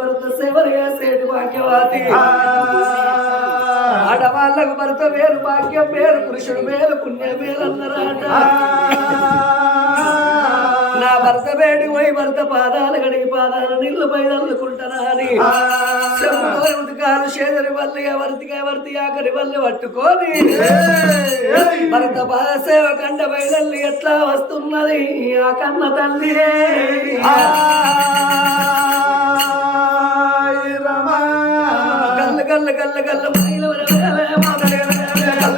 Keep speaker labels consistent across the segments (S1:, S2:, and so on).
S1: భర్త సేవలు చేసేటి ఆడవాళ్ళకు భర్త వేరు భాగ్యం పేరు పురుషుడు మేలు పుణ్యం మేలు అన్నరాట. నా భర్త వేడి పోయి భర్త పాదాలు కడిగి పాదాలు నీళ్ళు బయలుకుంటానా అని. ఉతకాలు చేదరి వల్లి ఎవరితిగా ఎవరితి ఆఖరి వల్లి పట్టుకొని. భర్త పాద సేవ కండ బయలల్లి ఎట్లా వస్తున్నది? ఆ కన్న తల్లి గల్ల గల్ల గల్ల గల్ల గల్ల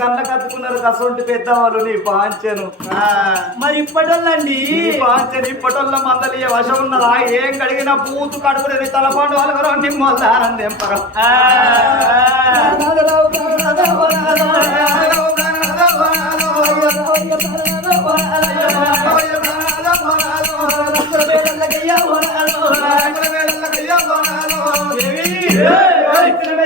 S2: కళ్ళ కత్తుకున్నారు కసొంటి పెద్దవాళ్ళు నీ పాంచను.
S3: మరి ఇప్పటోళ్ళండి?
S2: పాంచని ఇప్పటోళ్ళ మందలి వశం ఉన్నదా? ఏం కడిగిన పూతు కడుపుని తలపాటు వాళ్ళకరో నిమ్మల్లారం తెంపరం.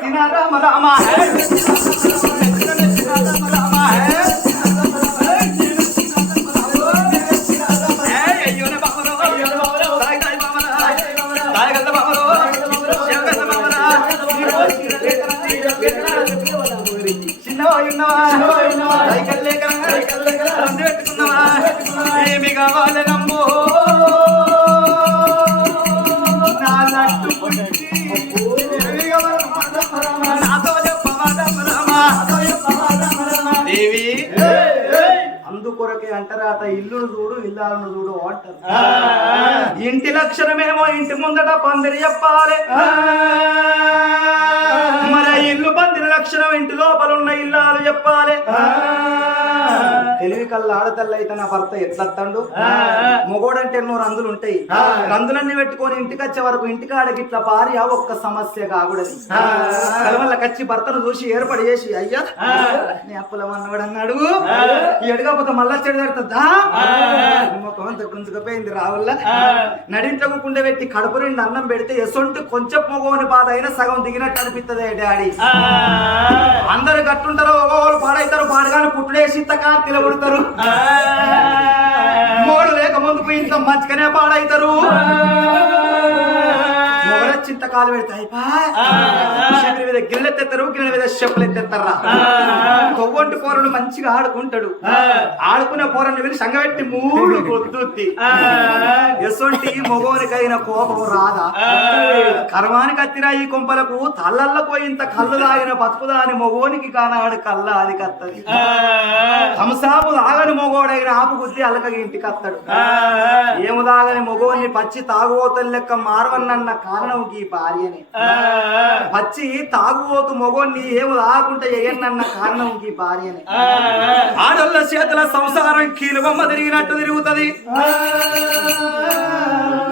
S2: తినారా రామ ఏమి కావాలి అందుకొరకే అంటారట ఇల్లును చూడు ఇల్లాలను చూడు అంటారు. ఇంటి లక్షణమేమో ఇంటి ముందట పందిరి చెప్పాలి. మరి ఇల్లు పందిరి లక్షణం ఇంటి లోపల ఉన్న ఇల్లాలు చెప్పాలి. తెలివి కల్లా ఆడతల్లి అయితే నా భర్త ఎట్లత్తండు? మొగోడంటే ఎన్నో రందులు ఉంటాయి. రందులన్నీ పెట్టుకొని ఇంటికి వచ్చే వరకు ఇంటికి ఆడకి ఇట్లా భార్య ఒక్క సమస్య కాకూడదు కలవల్ల కచ్చి భర్తను చూసి ఏర్పాటు చేసి అయ్యా నీ అప్పుల అన్నవాడు అన్నాడు ఎడకపోతే మళ్ళా చెడు జరుగుతుందా? అంత గుంజుకపోయింది రావుల్ల. నడించకుండా పెట్టి కడుపు నిండి అన్నం పెడితే ఎసొంటి కొంచెం మొగోని బాధ అయినా సగం దిగినట్టు అనిపిస్తుంది డాడీ. అందరు గట్టుంటారు ఒక్కొక్కరు పాడైతారు పాడగానే పుట్టుడేసి కార్తీల పుడతారు మోడు లేక ముందుకు ఇంత మంచిగానే పాడైతారు. మొగలొచ్చి ఇంత కాలు పెడితే అయిపోయి మీద గిన్నె మీద చెప్పులు ఎత్తెత్తారా కొవ్వొంటి పోరడు మంచిగా ఆడుకుంటాడు. ఆడుకునే పోరని వెళ్ళి సంగబెట్టి మూడు పొద్దుద్ది ఎసొంటి మొగోనికైన కోపం రాదా? కర్మానికి అత్తిరా ఈ కొంపలకు తల్లళ్ళకు ఇంత కళ్ళు తాగిన బతుకుదా అని మొగోనికి కానాడు కళ్ళ అది కత్తది హంసాపు తాగని మొగోడైన ఆపు బుద్ధి అలక ఇంటికి అత్తడు. ఏము తాగని మొగోని పచ్చి తాగుబోతల లెక్క మారవన్నన్న కారణం ఈ భార్యనే. పచ్చి తాగుబోతు మొగోన్ని ఏము తాగుకుంటే ఎయ్యన్నన్న కారణం ఈ భార్యనే. ఆడోళ్ళ చేతుల సంసారం కీలుబొమ్మ తిరిగినట్టు తిరుగుతది.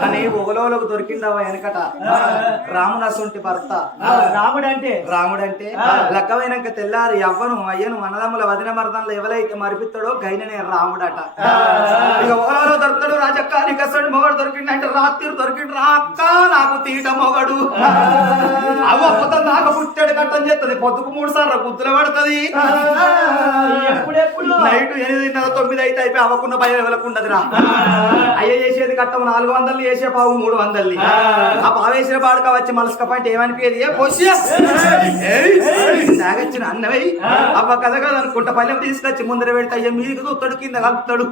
S2: కానీ ఒగలోలకు దొరికిండవ వెనకట? రామునసొంటి భర్త.
S3: రాముడు అంటే
S2: రాముడంటే. లెక్కమైనాక తెల్లారి అవ్వను అయ్యను అన్నదమ్ముల వదిన మరదంలో ఎవరైతే మరిపిస్తాడో గైననే రాముడట. ఇక ఓలలో దొరుకుతాడు రాజక్క నీకు అసలు మొగడు దొరికిండంటే రాత్రి దొరికిండు రా అక్క నాకు తీట మొగడు. అవ్వ నాకు పుట్టాడు కట్టం చేస్తుంది పొద్దుకు మూడు సార్లు గుద్దులు పడుతుంది. నైట్ ఎనిమిదిన్నర తొమ్మిది అయితే అయిపోయి అవ్వకున్న భయం ఎవరకుండదురా అయ్య చేసేది కట్టం నాలుగు వందలు చేసే పావు మూడు వందలు ఆ. పావేసిన పాడుక వచ్చి మలసక పంట ఏమనిపించేది ఏ పొసి తాగొచ్చిన అన్నవై అవ్వ కథ కదా అనుకుంటా పల్లెం తీసుకొచ్చి ముందర పెడితే అయ్యా మీకు చూస్తాడు కింద కలుపుతాడు.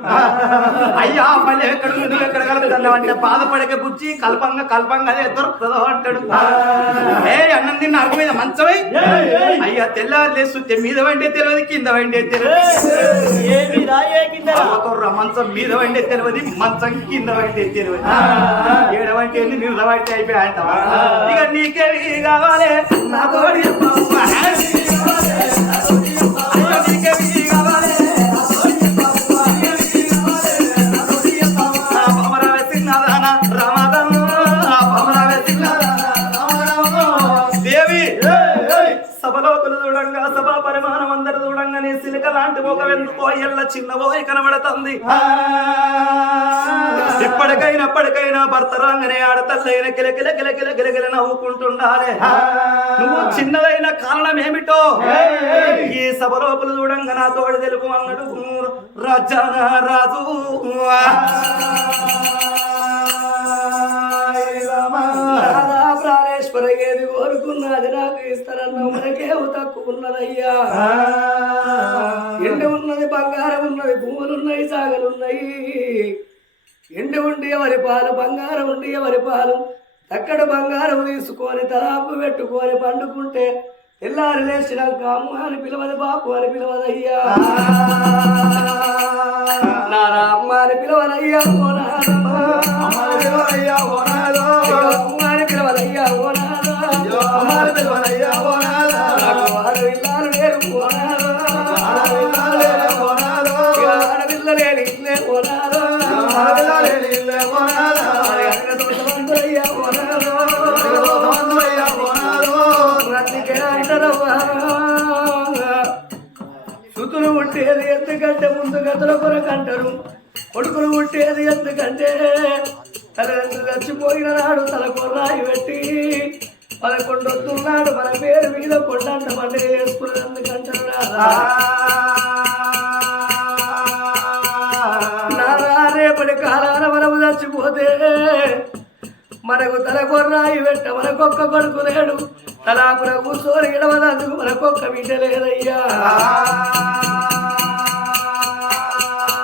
S2: అయ్యా పల్లెం ఎక్కడ నువ్వు ఎక్కడ కలుపుతావు అంటే బాధపడకే బుజ్జి కల్పంగా కల్పంగా అదే దొరుకుతుందో అంటాడు. ఏ అన్నం తిన్న అరుగు మీద మంచమై? అయ్యా తెల్లారు లేస్తుంటే మీద వండే తెలియదు కింద వండే తెలియదు మంచం మీద వండే తెలియదు మంచం కింద వండే తెలియదు ఏడవంటే నీళ్ళ వంటే అయిపోయా అంటావా ఇక నీకేవి కావాలి. నా తోడి ఎల్ల చిన్నబోయి కనబడుతుంది. ఎప్పటికైనా ఎప్పటికైనా భర్త రాగానే ఆడతల్లైన కిలకిల కిలకిల కిలకిల నవ్వుకుంటుండాలే. నువ్వు చిన్నదైన కారణం ఏమిటో ఈ సభ లోపల చూడంగా నా తోడు తెలుపు అన్నాడు రాజాన రాజు.
S1: ప్రాణేశ్వర ఏది కోరుకున్నది నాకు ఇస్తారన్న మనకేవు తక్కువ ఉన్నదయ్యా. ఎండ ఉన్నది బంగారం ఉన్నది భూములు ఉన్నాయి సాగలున్నాయి. ఎండ ఉండి ఎవరి పాలు బంగారం ఉండి ఎవరి పాలు? అక్కడ బంగారం తీసుకొని తలాపు పెట్టుకొని పండుకుంటే తెల్లారి లేచినాక అమ్మ అని పిలవదు బాపు అని పిలవదయ్యా. నారా నారమ్మ. అమ్మ అని పిలవదయ్యా సుతులు పుట్టేది ఎందుకంటే ముందు గతుల కొరకంటారు కొడుకులు పుట్టేది ఎందుకంటే తల్లిదండ్రులు చచ్చిపోయిన నాడు తల కొర్రాయి పెట్టి పదకొండొస్తున్నాడు మన పేరు మీద కొండంత పండుగ చేసుకున్నది ఎందుకంటారు నాదా. నాదా రేపటి కాలాన మనము చచ్చిపోతే మనకు తల కొర్రాయి పెట్ట మనకొక్క కొడుకు లేడు తలాపున కూర్చొని ఇడవనందుకు మనకొక్క బిడ్డ లేదయ్యా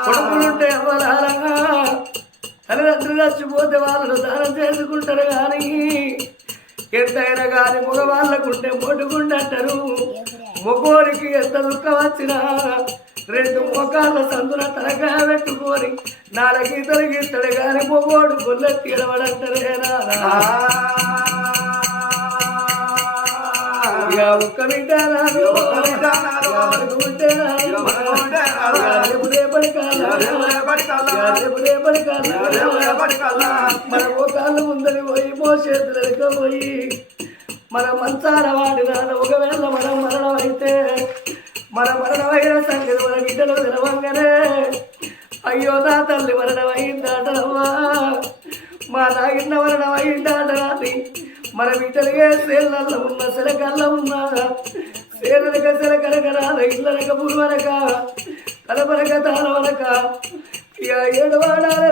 S1: కొడుకులుంటే అవ్వలాలంగా తల్లిదండ్రులు చచ్చిపోతే వాళ్ళను దానం చేసుకుంటారు కానీ ఎంతైనా కానీ మగవాళ్ళకుంటే మొడుగుండంటారు మొగోరికి ఎంత దుఃఖం వచ్చినా రెండు మొఖాల సందున తలగా పెట్టుకొని నాలుగు తొలగిస్తాడు కానీ మొగోడు గొల్లెత్తి ఎడవడంటారేనా ఒక్క ఇక రేపు రేపటి కాలం, మన మోకాళ్ళు ముందరి పోయి మో చేతులకు పోయి మన మంచాల వాడిన ఒకవేళ మనం మరణం అయితే మన మరణమైన సంగతి మన బిడ్డలు తెలవంగానే అయ్యో నా తల్లి మరణం అయిందాటమ్మా మా నాగిన్న మరణం అయిందాటరాని మన బిడ్డలు సేళ్ళల్లో ఉన్న సెలకల్లో ఉన్న సేరనక సెలకరకరాల ఇళ్ళనక పూర్వనక తలపనక తానవనక ఏడవాడాలి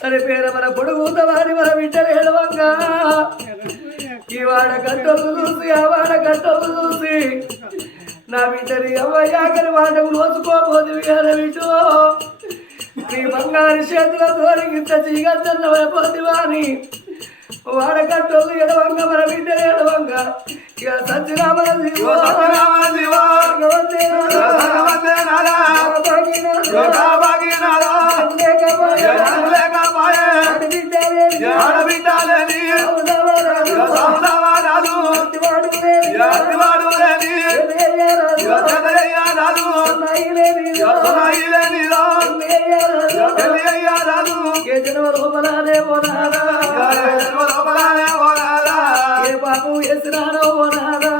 S1: సరే పేర మన పొడుగుత వారి మన బిడ్డలు ఎడవంగా ఈ వాడ గంటలు చూసి ఆ వాడ గంటలు చూసి. నా బిడ్డని అవ్వయ్యాకని వాడకు నోచుకోబోదు కదా బిడ్డు. నీ బంగారు చేతులతో ఇంత చీగన్నమైపోతుంది వాని వాడ కట్టలు ఎడవంగా మన బిడ్డలు ఎడవంగా. ఇక సత్యరామల శివ భగవంతే నాథ, పోనారా లోపలనే పోనారా ఏ పాపం చేసినారో పోనారా ఏ